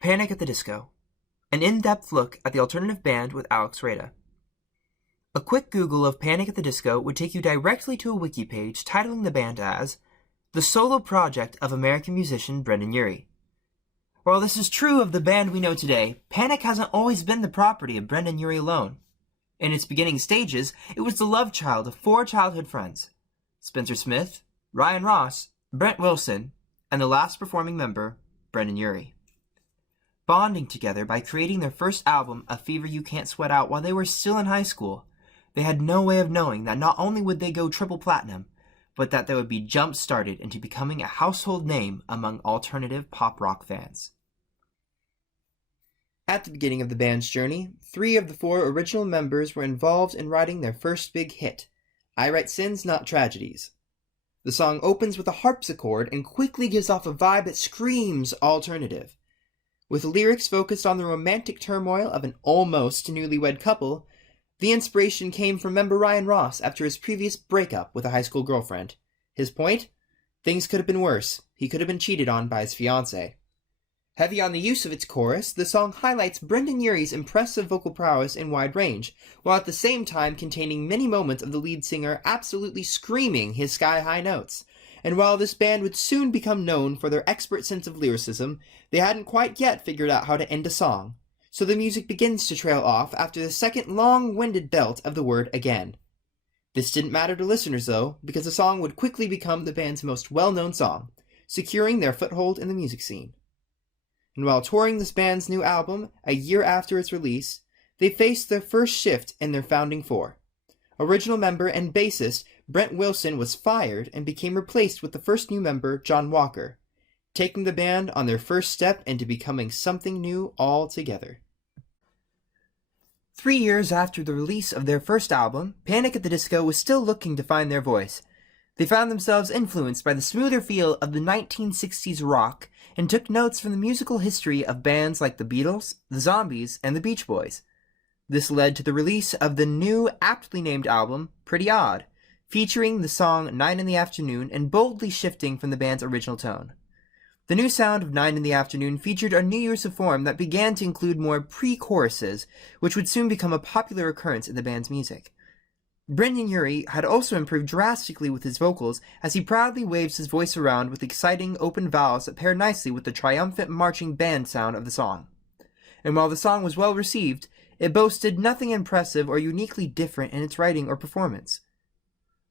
Panic at the Disco, an in-depth look at the alternative band with Alex Rada. A quick Google of Panic at the Disco would take you directly to a wiki page titling the band as the solo project of American musician Brendon Urie. While this is true of the band we know today, Panic hasn't always been the property of Brendon Urie alone. In its beginning stages, it was the love child of 4 childhood friends: Spencer Smith, Ryan Ross, Brent Wilson, and the last performing member, Brendon Urie. Bonding together by creating their first album, A Fever You Can't Sweat Out, while they were still in high school, they had no way of knowing that not only would they go triple platinum, but that they would be jump-started into becoming a household name among alternative pop rock fans. At the beginning of the band's journey, 3 of the 4 original members were involved in writing their first big hit, I Write Sins, Not Tragedies. The song opens with a harpsichord and quickly gives off a vibe that screams alternative. With lyrics focused on the romantic turmoil of an almost newlywed couple, the inspiration came from member Ryan Ross after his previous breakup with a high school girlfriend. His point? Things could have been worse. He could have been cheated on by his fiancée. Heavy on the use of its chorus, the song highlights Brendon Urie's impressive vocal prowess in wide range, while at the same time containing many moments of the lead singer absolutely screaming his sky-high notes. And while this band would soon become known for their expert sense of lyricism, they hadn't quite yet figured out how to end a song. So the music begins to trail off after the second long-winded belt of the word again. This didn't matter to listeners though, because the song would quickly become the band's most well-known song, securing their foothold in the music scene. And while touring this band's new album, a year after its release, they faced their first shift in their founding 4. Original member and bassist Brent Wilson was fired and became replaced with the first new member, John Walker, taking the band on their first step into becoming something new altogether. 3 years after the release of their first album, Panic at the Disco was still looking to find their voice. They found themselves influenced by the smoother feel of the 1960s rock and took notes from the musical history of bands like the Beatles, the Zombies, and the Beach Boys. This led to the release of the new, aptly named album, Pretty Odd, featuring the song 9 in the Afternoon and boldly shifting from the band's original tone. The new sound of 9 in the Afternoon featured a new use of form that began to include more pre-choruses, which would soon become a popular occurrence in the band's music. Brendon Urie had also improved drastically with his vocals as he proudly waves his voice around with exciting open vowels that pair nicely with the triumphant marching band sound of the song. And while the song was well received, it boasted nothing impressive or uniquely different in its writing or performance.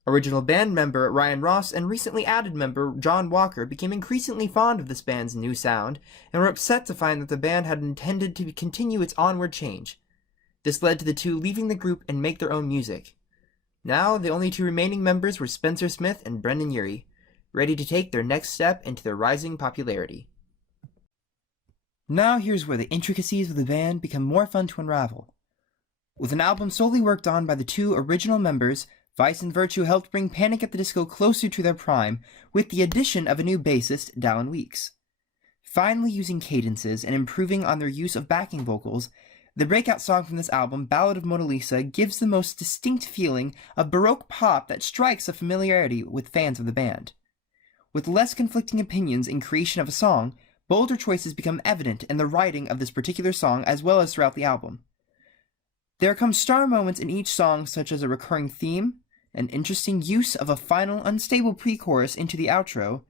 Original band member Ryan Ross and recently added member John Walker became increasingly fond of this band's new sound and were upset to find that the band had intended to continue its onward change. This led to the 2 leaving the group and make their own music. Now, the only 2 remaining members were Spencer Smith and Brendon Urie, ready to take their next step into their rising popularity. Now here's where the intricacies of the band become more fun to unravel. With an album solely worked on by the 2 original members, Vice and Virtue helped bring Panic at the Disco closer to their prime, with the addition of a new bassist, Dallin Weeks. Finally using cadences and improving on their use of backing vocals, the breakout song from this album, Ballad of Mona Lisa, gives the most distinct feeling of Baroque pop that strikes a familiarity with fans of the band. With less conflicting opinions in creation of a song, bolder choices become evident in the writing of this particular song as well as throughout the album. There come star moments in each song such as a recurring theme, an interesting use of a final unstable pre-chorus into the outro,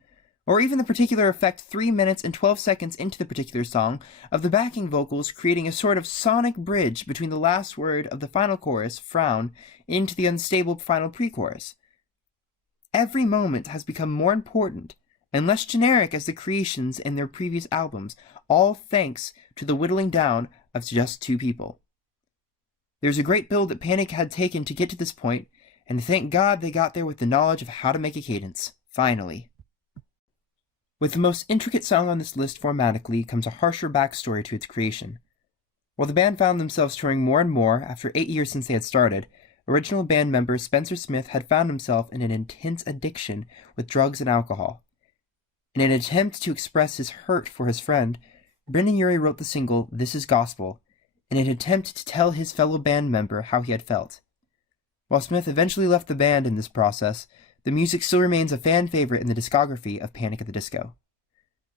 or even the particular effect 3 minutes and 12 seconds into the particular song of the backing vocals creating a sort of sonic bridge between the last word of the final chorus, frown, into the unstable final pre-chorus. Every moment has become more important and less generic as the creations in their previous albums, all thanks to the whittling down of just 2 people. There's a great build that Panic had taken to get to this point, and thank God they got there with the knowledge of how to make a cadence, finally. With the most intricate song on this list formatically comes a harsher backstory to its creation. While the band found themselves touring more and more after 8 years since they had started, original band member Spencer Smith had found himself in an intense addiction with drugs and alcohol. In an attempt to express his hurt for his friend, Brendon Urie wrote the single This Is Gospel, in an attempt to tell his fellow band member how he had felt. While Smith eventually left the band in this process, the music still remains a fan favorite in the discography of Panic at the Disco.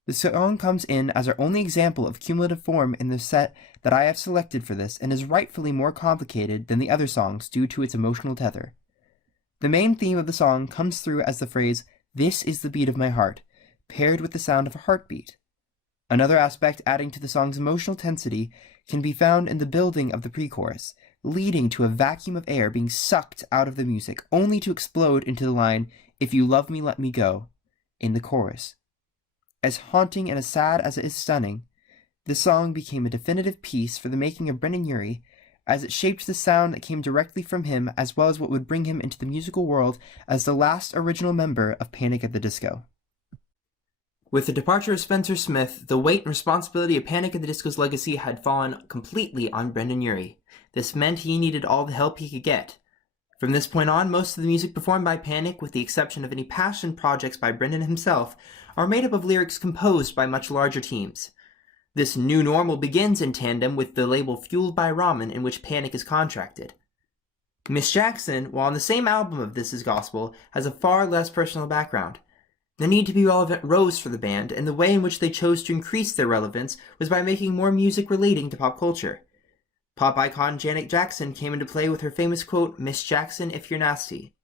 The song comes in as our only example of cumulative form in the set that I have selected for this and is rightfully more complicated than the other songs due to its emotional tether. The main theme of the song comes through as the phrase, "This is the beat of my heart," paired with the sound of a heartbeat. Another aspect adding to the song's emotional tensity can be found in the building of the pre-chorus, leading to a vacuum of air being sucked out of the music, only to explode into the line, "If you love me, let me go," in the chorus. As haunting and as sad as it is stunning, this song became a definitive piece for the making of Brendon Urie, as it shaped the sound that came directly from him as well as what would bring him into the musical world as the last original member of Panic! At the Disco. With the departure of Spencer Smith, the weight and responsibility of Panic! At the Disco's legacy had fallen completely on Brendon Urie. This meant he needed all the help he could get. From this point on, most of the music performed by Panic!, with the exception of any passion projects by Brendon himself, are made up of lyrics composed by much larger teams. This new normal begins in tandem with the label Fueled by Ramen, in which Panic! Is contracted. Miss Jackson, while on the same album of This Is Gospel, has a far less personal background. The need to be relevant rose for the band, and the way in which they chose to increase their relevance was by making more music relating to pop culture. Pop icon Janet Jackson came into play with her famous quote, "Miss Jackson, if you're nasty."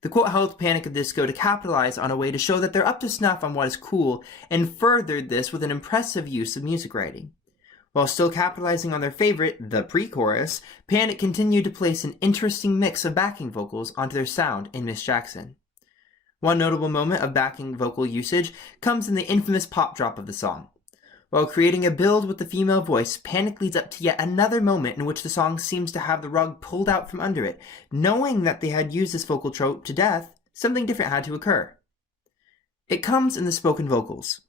The quote helped Panic! At the Disco to capitalize on a way to show that they're up to snuff on what is cool, and furthered this with an impressive use of music writing. While still capitalizing on their favorite, the pre-chorus, Panic! Continued to place an interesting mix of backing vocals onto their sound in Miss Jackson. One notable moment of backing vocal usage comes in the infamous pop drop of the song. While creating a build with the female voice, Panic! Leads up to yet another moment in which the song seems to have the rug pulled out from under it. Knowing that they had used this vocal trope to death, something different had to occur. It comes in the spoken vocals.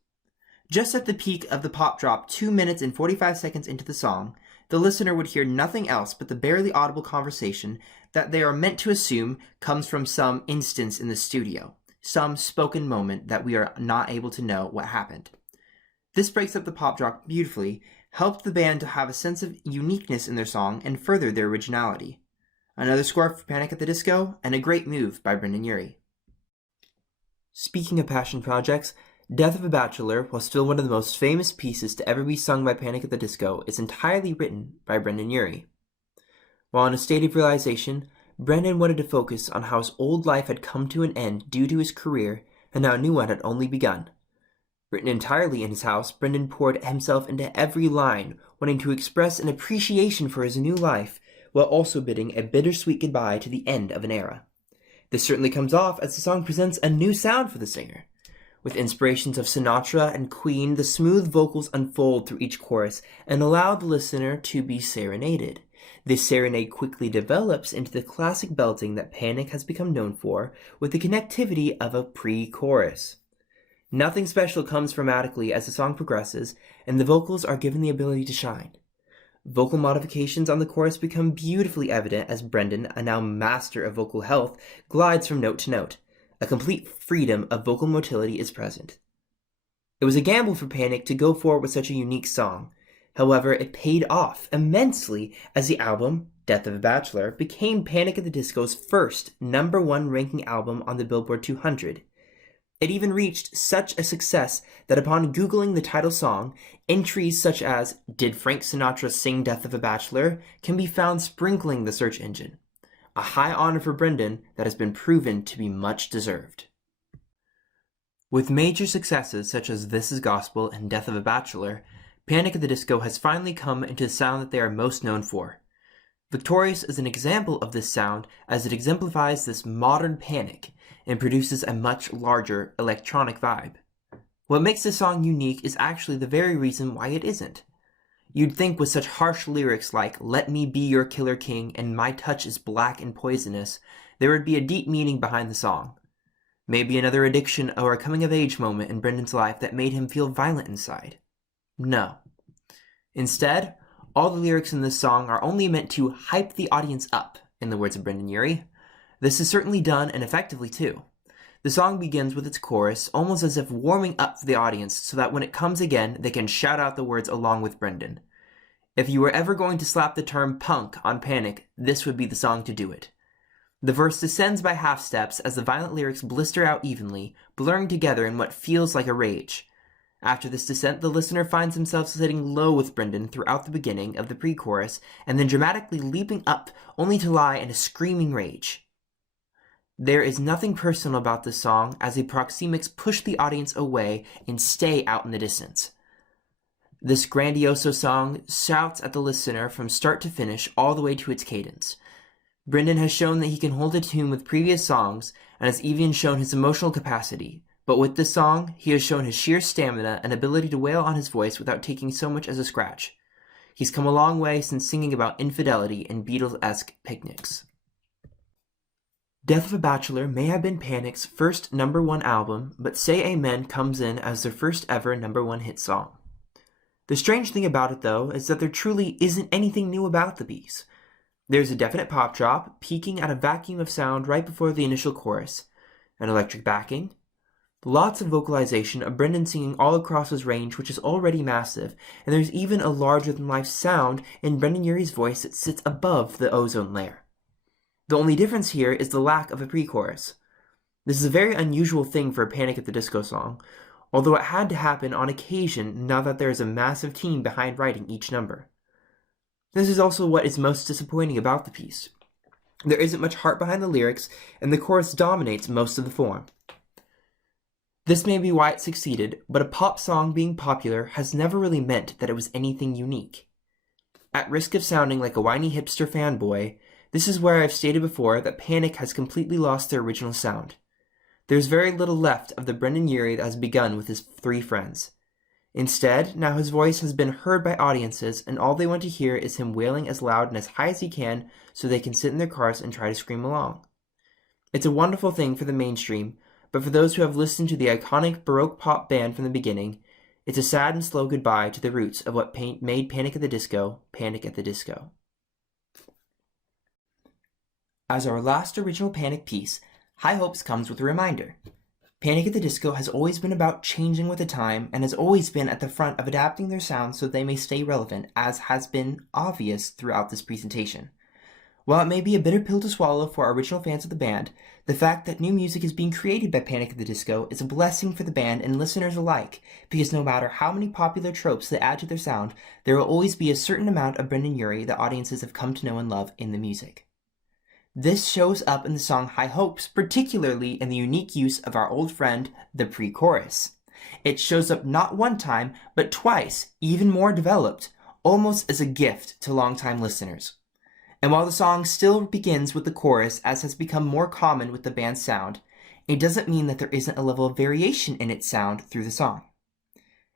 Just at the peak of the pop drop, 2 minutes and 45 seconds into the song, the listener would hear nothing else but the barely audible conversation that they are meant to assume comes from some instance in the studio, some spoken moment that we are not able to know what happened. This breaks up the pop drop beautifully, helped the band to have a sense of uniqueness in their song, and furthered their originality. Another score for Panic! At the Disco, and a great move by Brendon Urie. Speaking of passion projects, Death of a Bachelor, while still one of the most famous pieces to ever be sung by Panic! At the Disco, is entirely written by Brendon Urie. While in a state of realization, Brendon wanted to focus on how his old life had come to an end due to his career, and how a new one had only begun. Written entirely in his house, Brendon poured himself into every line, wanting to express an appreciation for his new life, while also bidding a bittersweet goodbye to the end of an era. This certainly comes off as the song presents a new sound for the singer. With inspirations of Sinatra and Queen, the smooth vocals unfold through each chorus and allow the listener to be serenaded. This serenade quickly develops into the classic belting that Panic! Has become known for, with the connectivity of a pre-chorus. Nothing special comes dramatically as the song progresses, and the vocals are given the ability to shine. Vocal modifications on the chorus become beautifully evident as Brendon, a now master of vocal health, glides from note to note. A complete freedom of vocal motility is present. It was a gamble for Panic! To go forward with such a unique song. However, it paid off immensely as the album, Death of a Bachelor, became Panic! At the Disco's first #1 ranking album on the Billboard 200. It even reached such a success that upon Googling the title song, entries such as "Did Frank Sinatra sing Death of a Bachelor?" can be found sprinkling the search engine. A high honor for Brendon that has been proven to be much deserved. With major successes such as This Is Gospel and Death of a Bachelor, Panic! At the Disco has finally come into the sound that they are most known for. Victorious is an example of this sound as it exemplifies this modern Panic! And produces a much larger electronic vibe. What makes this song unique is actually the very reason why it isn't. You'd think with such harsh lyrics like "Let me be your killer king" and "My touch is black and poisonous," there would be a deep meaning behind the song. Maybe another addiction or a coming-of-age moment in Brendon's life that made him feel violent inside. No. Instead, all the lyrics in this song are only meant to hype the audience up, in the words of Brendon Urie. This is certainly done, and effectively too. The song begins with its chorus, almost as if warming up for the audience so that when it comes again, they can shout out the words along with Brendon. If you were ever going to slap the term punk on Panic!, this would be the song to do it. The verse descends by half steps as the violent lyrics blister out evenly, blurring together in what feels like a rage. After this descent, the listener finds himself sitting low with Brendan throughout the beginning of the pre-chorus, and then dramatically leaping up, only to lie in a screaming rage. There is nothing personal about this song, as the proxemics push the audience away and stay out in the distance. This grandioso song shouts at the listener from start to finish all the way to its cadence. Brendan has shown that he can hold a tune with previous songs, and has even shown his emotional capacity. But with this song, he has shown his sheer stamina and ability to wail on his voice without taking so much as a scratch. He's come a long way since singing about infidelity in Beatles-esque picnics. Death of a Bachelor may have been Panic's first #1 album, but Say Amen comes in as their first ever #1 hit song. The strange thing about it, though, is that there truly isn't anything new about the piece. There's a definite pop drop, peaking at a vacuum of sound right before the initial chorus, an electric backing, lots of vocalization of Brendan singing all across his range, which is already massive, and there's even a larger-than-life sound in Brendan Urie's voice that sits above the ozone layer. The only difference here is the lack of a pre-chorus. This is a very unusual thing for a Panic at the Disco song, although it had to happen on occasion now that there is a massive team behind writing each number. This is also what is most disappointing about the piece. There isn't much heart behind the lyrics, and the chorus dominates most of the form. This may be why it succeeded, but a pop song being popular has never really meant that it was anything unique. At risk of sounding like a whiny hipster fanboy, this is where I've stated before that Panic has completely lost their original sound. There's very little left of the Brendan Urie that has begun with his three friends. Instead, now his voice has been heard by audiences, and all they want to hear is him wailing as loud and as high as he can so they can sit in their cars and try to scream along. It's a wonderful thing for the mainstream, but for those who have listened to the iconic Baroque pop band from the beginning, it's a sad and slow goodbye to the roots of what made Panic at the Disco, Panic at the Disco. As our last original Panic piece, High Hopes comes with a reminder. Panic at the Disco has always been about changing with the time and has always been at the front of adapting their sound so they may stay relevant, as has been obvious throughout this presentation. While it may be a bitter pill to swallow for our original fans of the band, the fact that new music is being created by Panic at the Disco is a blessing for the band and listeners alike, because no matter how many popular tropes they add to their sound, there will always be a certain amount of Brendan Urie that audiences have come to know and love in the music. This shows up in the song High Hopes, particularly in the unique use of our old friend, the pre-chorus. It shows up not one time, but twice, even more developed, almost as a gift to longtime listeners. And while the song still begins with the chorus, as has become more common with the band's sound, it doesn't mean that there isn't a level of variation in its sound through the song.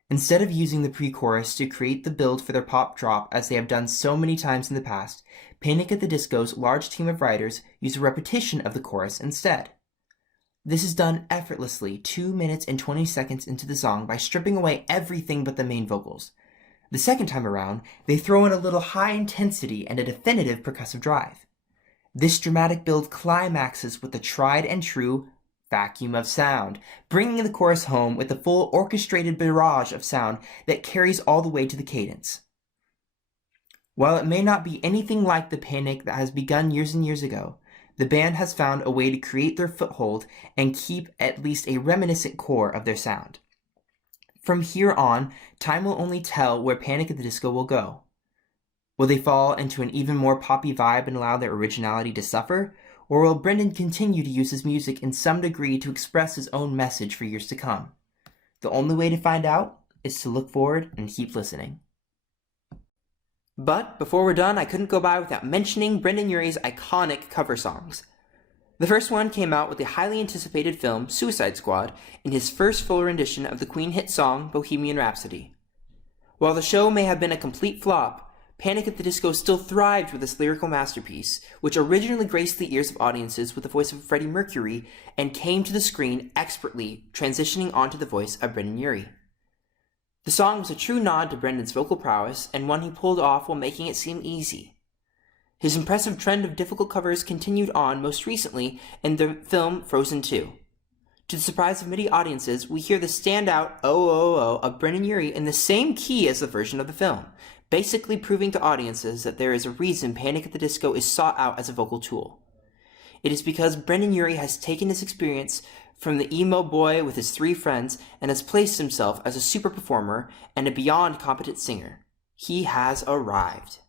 Instead of using the pre-chorus to create the build for their pop drop as they have done so many times in the past, Panic at the Disco's large team of writers use a repetition of the chorus instead. This is done effortlessly 2 minutes and 20 seconds into the song by stripping away everything but the main vocals. The second time around, they throw in a little high intensity and a definitive percussive drive. This dramatic build climaxes with the tried and true vacuum of sound, bringing the chorus home with a full orchestrated barrage of sound that carries all the way to the cadence. While it may not be anything like the Panic that has begun years and years ago, the band has found a way to create their foothold and keep at least a reminiscent core of their sound. From here on, time will only tell where Panic at the Disco will go. Will they fall into an even more poppy vibe and allow their originality to suffer? Or will Brendan continue to use his music in some degree to express his own message for years to come? The only way to find out is to look forward and keep listening. But before we're done, I couldn't go by without mentioning Brendan Urie's iconic cover songs. The first one came out with the highly anticipated film Suicide Squad in his first full rendition of the Queen hit song Bohemian Rhapsody. While the show may have been a complete flop, Panic at the Disco still thrived with this lyrical masterpiece, which originally graced the ears of audiences with the voice of Freddie Mercury and came to the screen expertly, transitioning onto the voice of Brendan Urie. The song was a true nod to Brendan's vocal prowess and one he pulled off while making it seem easy. His impressive trend of difficult covers continued on most recently in the film Frozen 2. To the surprise of many audiences, we hear the standout "Oh, oh, oh" of Brendan Urie in the same key as the version of the film, basically proving to audiences that there is a reason Panic at the Disco is sought out as a vocal tool. It is because Brendan Urie has taken his experience from the emo boy with his 3 friends and has placed himself as a super performer and a beyond competent singer. He has arrived.